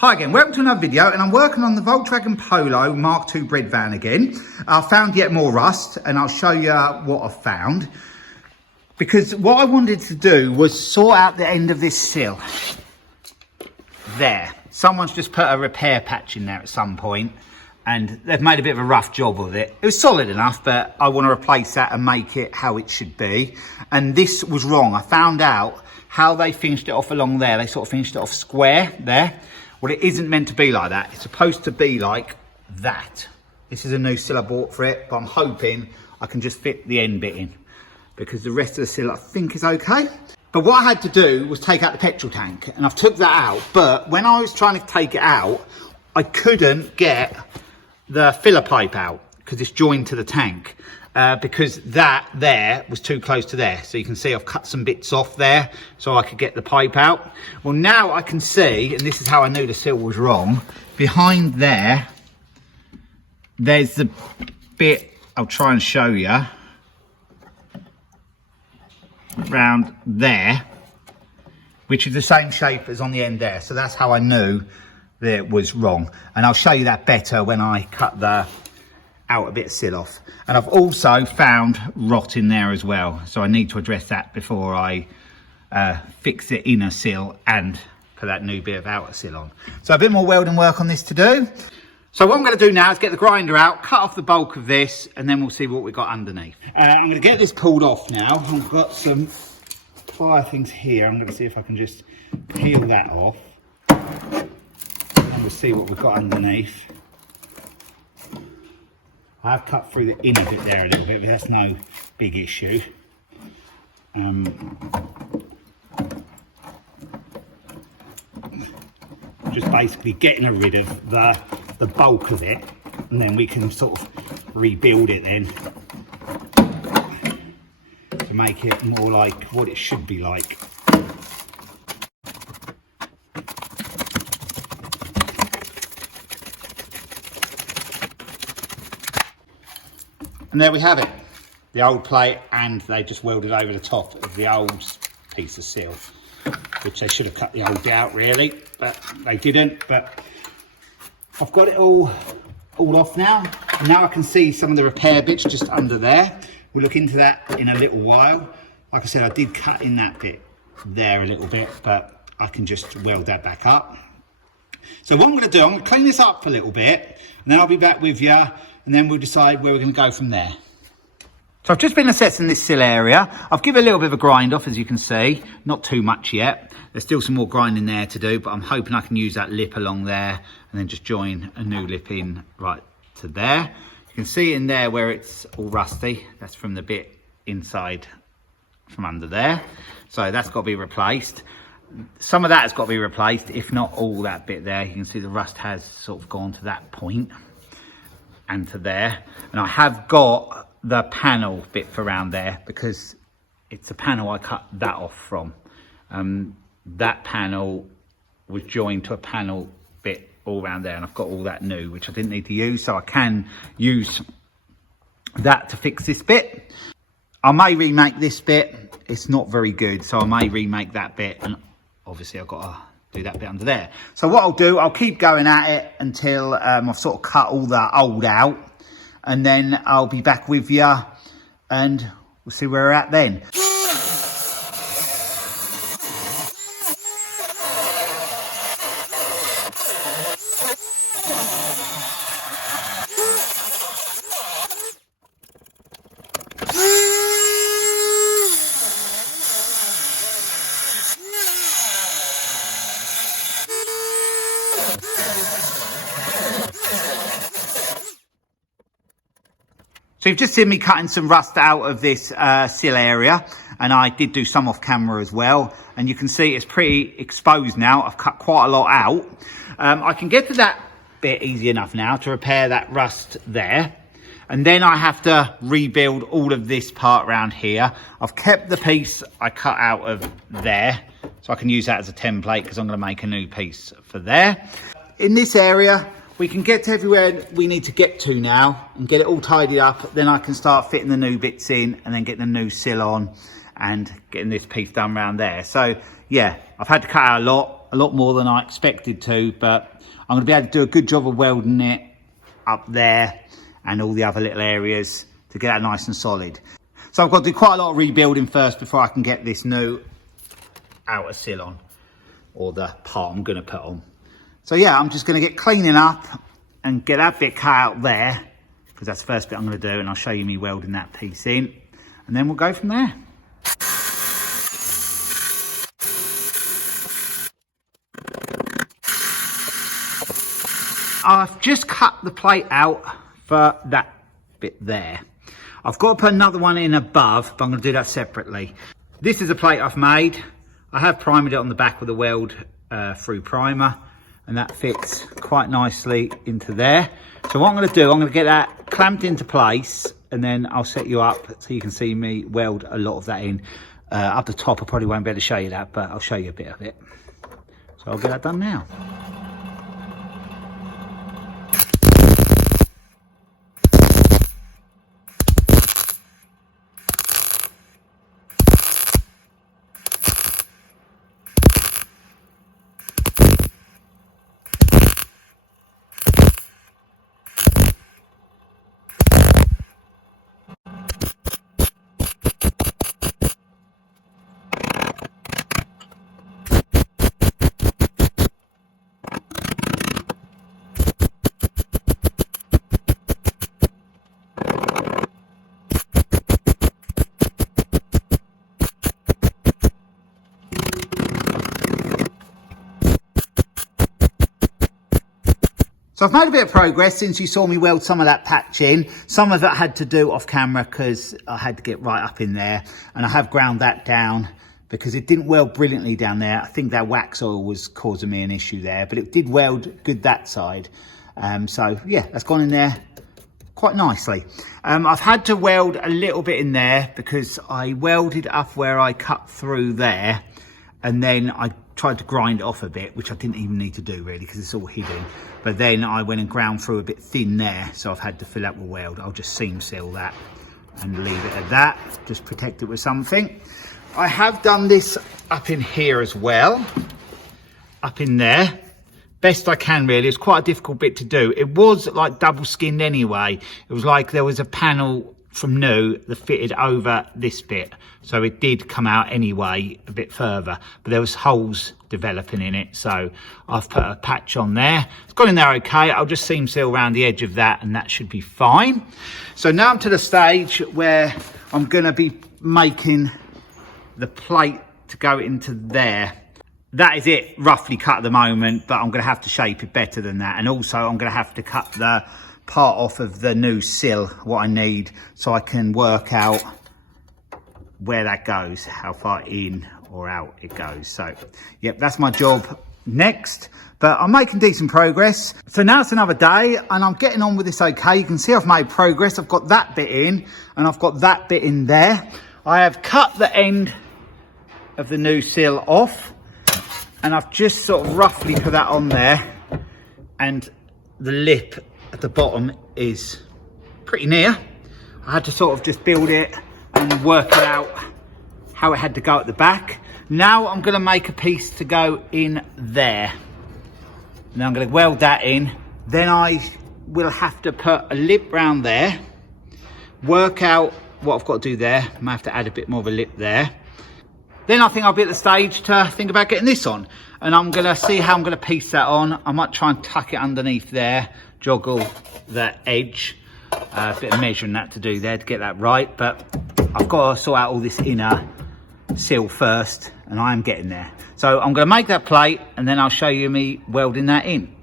Hi again, welcome to another video, and I'm working on the Volkswagen Polo MK2 Breadvan again. I found yet more rust, and I'll show you what I found. Because what I wanted to do was sort out the end of this sill. There. Someone's just put a repair patch in there at some point, and they've made a bit of a rough job of it. It was solid enough, but I want to replace that and make it how it should be. And this was wrong. I found out how they finished it off along there. They sort of finished it off square there. Well, it isn't meant to be like that. It's supposed to be like that. This is a new sill I bought for it, but I'm hoping I can just fit the end bit in because the rest of the sill I think is okay. But what I had to do was take out the petrol tank, and I've took that out. But when I was trying to take it out, I couldn't get the filler pipe out because it's joined to the tank. Because that there was too close to there. So you can see I've cut some bits off there so I could get the pipe out. Well, now I can see, and this is how I knew the sill was wrong, behind there, there's the bit, I'll try and show you, around there, which is the same shape as on the end there. So that's how I knew that it was wrong. And I'll show you that better when I cut the out a bit of sill off. And I've also found rot in there as well, so I need to address that before I fix the inner sill and put that new bit of outer sill on. So a bit more welding work on this to do. So what I'm going to do now is get the grinder out, cut off the bulk of this, and then we'll see what we've got underneath. I'm going to get this pulled off now. I've got some plier things here. I'm going to see if I can just peel that off, and we'll see what we've got underneath. I've cut through the inner bit there a little bit, but that's no big issue. Just basically getting rid of the bulk of it, and then we can sort of rebuild it then to make it more like what it should be like. And there we have it, the old plate, and they just welded over the top of the old piece of sill, which they should have cut the old bit out really, but they didn't. But I've got it all off now. And now I can see some of the repair bits just under there. We'll look into that in a little while. Like I said, I did cut in that bit there a little bit, but I can just weld that back up. So what I'm going to do, I'm going to clean this up a little bit, and then I'll be back with you, and then we'll decide where we're going to go from there. So I've just been assessing this sill area. I've given a little bit of a grind off, as you can see. Not too much yet. There's still some more grinding there to do, but I'm hoping I can use that lip along there and then just join a new lip in right to there. You can see in there where it's all rusty. That's from the bit inside from under there. So that's got to be replaced. Some of that has got to be replaced, if not all that bit there. You can see the rust has sort of gone to that point and to there. And I have got the panel bit for around there because it's a panel I cut that off from. That panel was joined to a panel bit all around there, and I've got all that new, which I didn't need to use, so I can use that to fix this bit. I may remake this bit. It's not very good, so I may remake that bit, and obviously I've got to do that bit under there. So what I'll do, I'll keep going at it until I've sort of cut all that old out, and then I'll be back with you and we'll see where we're at then. So you've just seen me cutting some rust out of this sill area, and I did do some off camera as well, and you can see it's pretty exposed now. I've cut quite a lot out. I can get to that bit easy enough now to repair that rust there, and then I have to rebuild all of this part around here. I've kept the piece I cut out of there, so I can use that as a template because I'm going to make a new piece for there. In this area, we can get to everywhere we need to get to now and get it all tidied up. Then I can start fitting the new bits in and then getting the new sill on and getting this piece done around there. So yeah, I've had to cut out a lot. a lot more than I expected to, but I'm going to be able to do a good job of welding it up there and all the other little areas to get that nice and solid. So I've got to do quite a lot of rebuilding first before I can get this new outer sill on, or the part I'm going to put on. So yeah, I'm just going to get cleaning up and get that bit cut out there, because that's the first bit I'm going to do, and I'll show you me welding that piece in, and then we'll go from there. I've just cut the plate out for that bit there. I've got to put another one in above, but I'm going to do that separately. This is a plate I've made. I have primed it on the back with a weld through primer, and that fits quite nicely into there. So what I'm going to do, I'm going to get that clamped into place, and then I'll set you up so you can see me weld a lot of that in. Up the top, I probably won't be able to show you that, but I'll show you a bit of it. So I'll get that done now. So I've made a bit of progress since you saw me weld some of that patch in. Some of it I had to do off camera because I had to get right up in there, and I have ground that down because it didn't weld brilliantly down there. I think that wax oil was causing me an issue there, but it did weld good that side. So yeah, that's gone in there quite nicely. I've had to weld a little bit in there because I welded up where I cut through there, and then I tried to grind it off a bit, which I didn't even need to do really because it's all hidden. But then I went and ground through a bit thin there, so I've had to fill up with weld. I'll just seam seal that and leave it at that, just protect it with something. I have done this up in here as well, up in there, best I can really. It's quite a difficult bit to do. It was like double skinned anyway. It was like there was a panel from new that fitted over this bit, so it did come out anyway a bit further, but there was holes developing in it, so I've put a patch on there. It's gone in there okay. I'll just seam seal around the edge of that and that should be fine. So now I'm to the stage where I'm going to be making the plate to go into there. That is it roughly cut at the moment, but I'm going to have to shape it better than that, and also I'm going to have to cut the part off of the new sill, what I need, so I can work out where that goes, how far in or out it goes. So yep, that's my job next, but I'm making decent progress. So now it's another day and I'm getting on with this okay. You can see I've made progress. I've got that bit in and I've got that bit in there. I have cut the end of the new sill off and I've just sort of roughly put that on there, and the lip at the bottom is pretty near. I had to sort of just build it and work it out how it had to go at the back. Now I'm going to make a piece to go in there. Now I'm going to weld that in. Then I will have to put a lip round there, work out what I've got to do there. I might have to add a bit more of a lip there. Then I think I'll be at the stage to think about getting this on, and I'm going to see how I'm going to piece that on. I might try and tuck it underneath there, joggle the edge, a bit of measuring that to do there to get that right, but I've got to sort out all this inner sill first, and I am getting there. So I'm going to make that plate and then I'll show you me welding that in.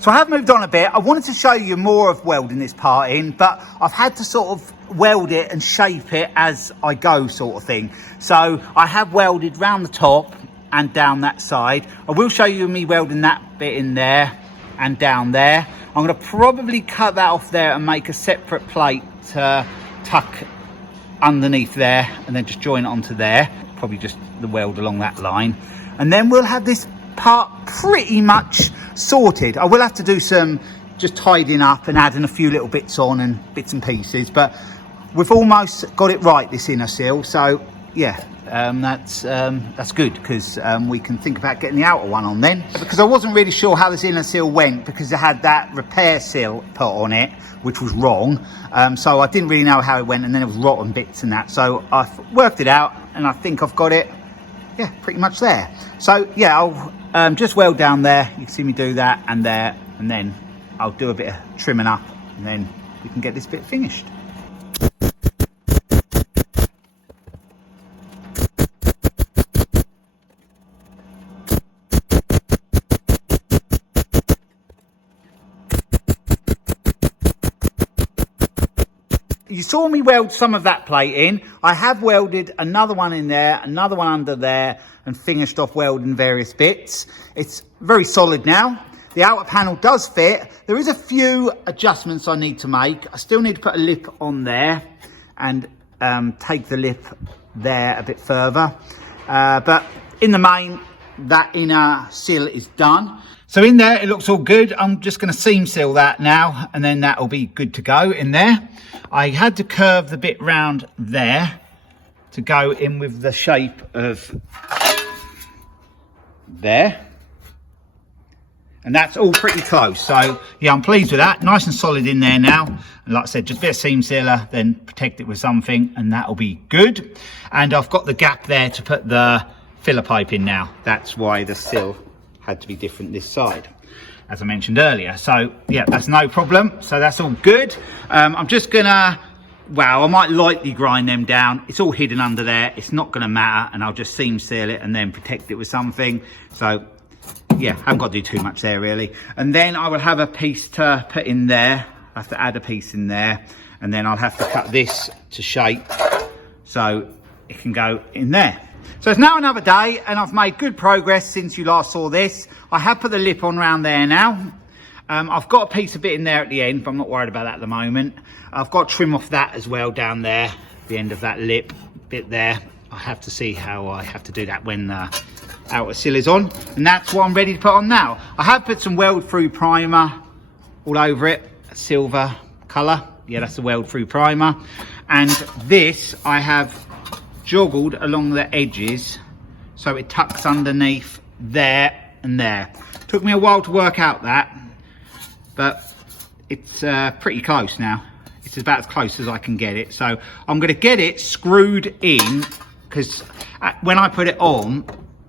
So I have moved on a bit. I wanted to show you more of welding this part in, but I've had to sort of weld it and shape it as I go, sort of thing. So I have welded round the top and down that side. I will show you me welding that bit in there and down there. I'm going to probably cut that off there and make a separate plate to tuck underneath there and then just join it onto there. Probably just the weld along that line. And then we'll have this part pretty much sorted. I will have to do some just tidying up and adding a few little bits on and bits and pieces, but we've almost got it right, this inner sill. So yeah, that's good, because we can think about getting the outer one on then. Because I wasn't really sure how this inner seal went, because it had that repair seal put on it, which was wrong. So I didn't really know how it went, and then it was rotten bits and that. So I've worked it out, and I think I've got it, yeah, pretty much there. So yeah, I'll just weld down there. You can see me do that, and there, and then I'll do a bit of trimming up, and then we can get this bit finished. You saw me weld some of that plate in. I have welded another one in there, another one under there, and finished off welding various bits. It's very solid now. The outer panel does fit. There is a few adjustments I need to make. I still need to put a lip on there and take the lip there a bit further. But in the main, that inner seal is done. So in there, it looks all good. I'm just going to seam seal that now, and then that will be good to go in there. I had to curve the bit round there to go in with the shape of there. And that's all pretty close. So yeah, I'm pleased with that. Nice and solid in there now. And like I said, just a bit of seam sealer, then protect it with something, and that'll be good. And I've got the gap there to put the filler pipe in now. That's why the sill had to be different this side, as I mentioned earlier. So yeah, that's no problem. So that's all good. I'm just gonna, well, I might lightly grind them down. It's all hidden under there. It's not gonna matter, and I'll just seam seal it and then protect it with something. So yeah, I haven't got to do too much there really. And then I will have a piece to put in there. I have to add a piece in there, and then I'll have to cut this to shape so it can go in there. So it's now another day, and I've made good progress since you last saw this. I have put the lip on round there now. I've got a piece of bit in there at the end, but I'm not worried about that at the moment. I've got to trim off that as well down there, the end of that lip bit there. I have to see how I have to do that when the outer seal is on, and that's what I'm ready to put on now. I have put some weld through primer all over it, a silver colour. Yeah, that's the weld through primer. And this I have joggled along the edges so it tucks underneath there and there. Took me a while to work out that, but it's pretty close now. It's about as close as I can get it. So I'm going to get it screwed in, because when I put it on,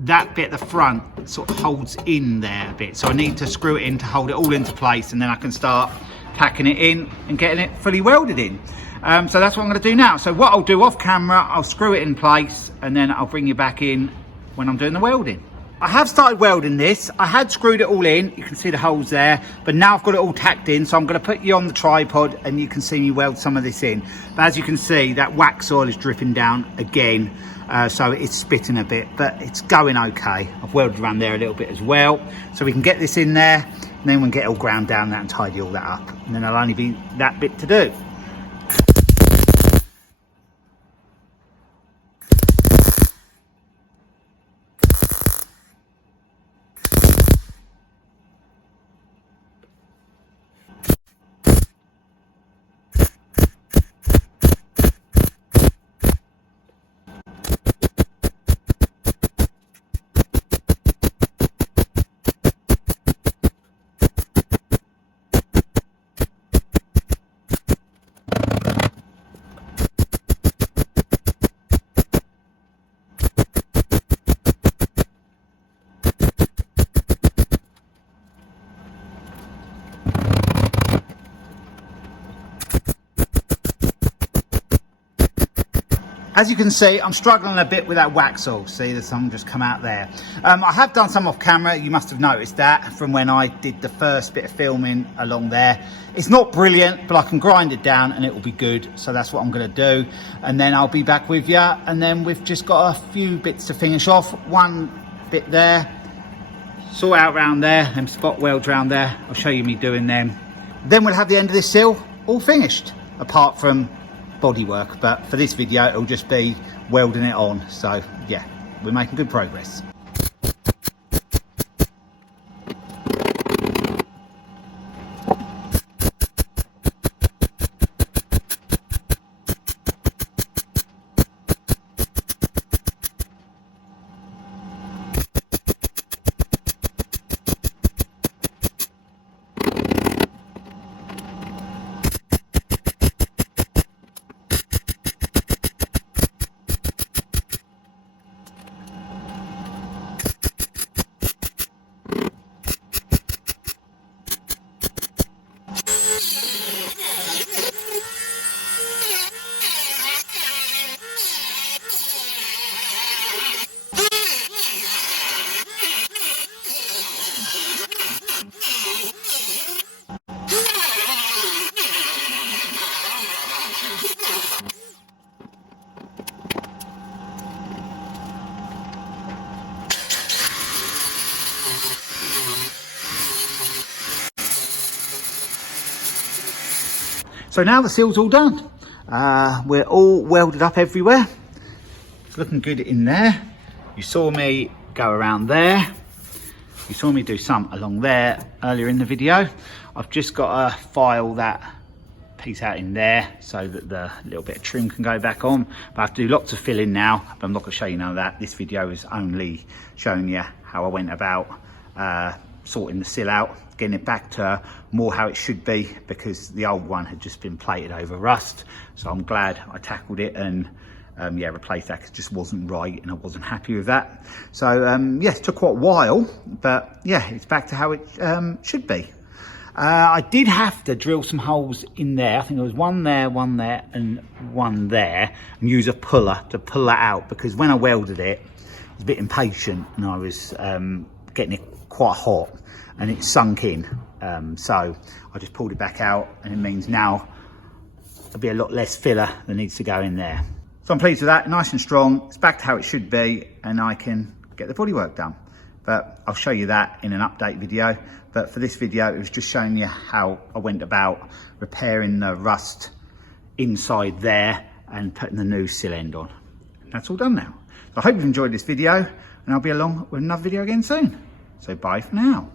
that bit at the front sort of holds in there a bit. So I need to screw it in to hold it all into place, and then I can start packing it in and getting it fully welded in. So that's what I'm going to do now. So what I'll do off camera, I'll screw it in place, and then I'll bring you back in when I'm doing the welding. I have started welding this. I had screwed it all in. You can see the holes there, but now I've got it all tacked in. So I'm going to put you on the tripod, and you can see me weld some of this in. But as you can see, that wax oil is dripping down again. So it's spitting a bit, but it's going okay. I've welded around there a little bit as well. So we can get this in there, and then we can get it all ground down that and tidy all that up. And then there'll only be that bit to do. As you can see, I'm struggling a bit with that wax oil. See, there's some just come out there. I have done some off camera. You must have noticed that from when I did the first bit of filming along there. It's not brilliant, but I can grind it down and it will be good. So that's what I'm going to do. And then I'll be back with you. And then we've just got a few bits to finish off. One bit there, sort out round there, and spot welds round there. I'll show you me doing them. Then we'll have the end of this sill all finished, apart from bodywork, but for this video it'll just be welding it on. So yeah, we're making good progress. So now the seal's all done. We're all welded up everywhere. It's looking good in there. You saw me go around there. You saw me do some along there earlier in the video. I've just got to file that piece out in there so that the little bit of trim can go back on. But I have to do lots of filling now, but I'm not going to show you none of that. This video is only showing you how I went about sorting the sill out, getting it back to more how it should be, because the old one had just been plated over rust. So I'm glad I tackled it and yeah, replaced that, because it just wasn't right and I wasn't happy with that. So yeah, it took quite a while, but yeah, it's back to how it should be. I did have to drill some holes in there. I think there was one there, and one there, and use a puller to pull that out, because when I welded it, I was a bit impatient and I was getting it quite hot and it sunk in. So I just pulled it back out, and it means now there'll be a lot less filler that needs to go in there. So I'm pleased with that, nice and strong. It's back to how it should be, and I can get the bodywork done. But I'll show you that in an update video. But for this video, it was just showing you how I went about repairing the rust inside there and putting the new sill end on. That's all done now. So I hope you've enjoyed this video, and I'll be along with another video again soon. So bye for now.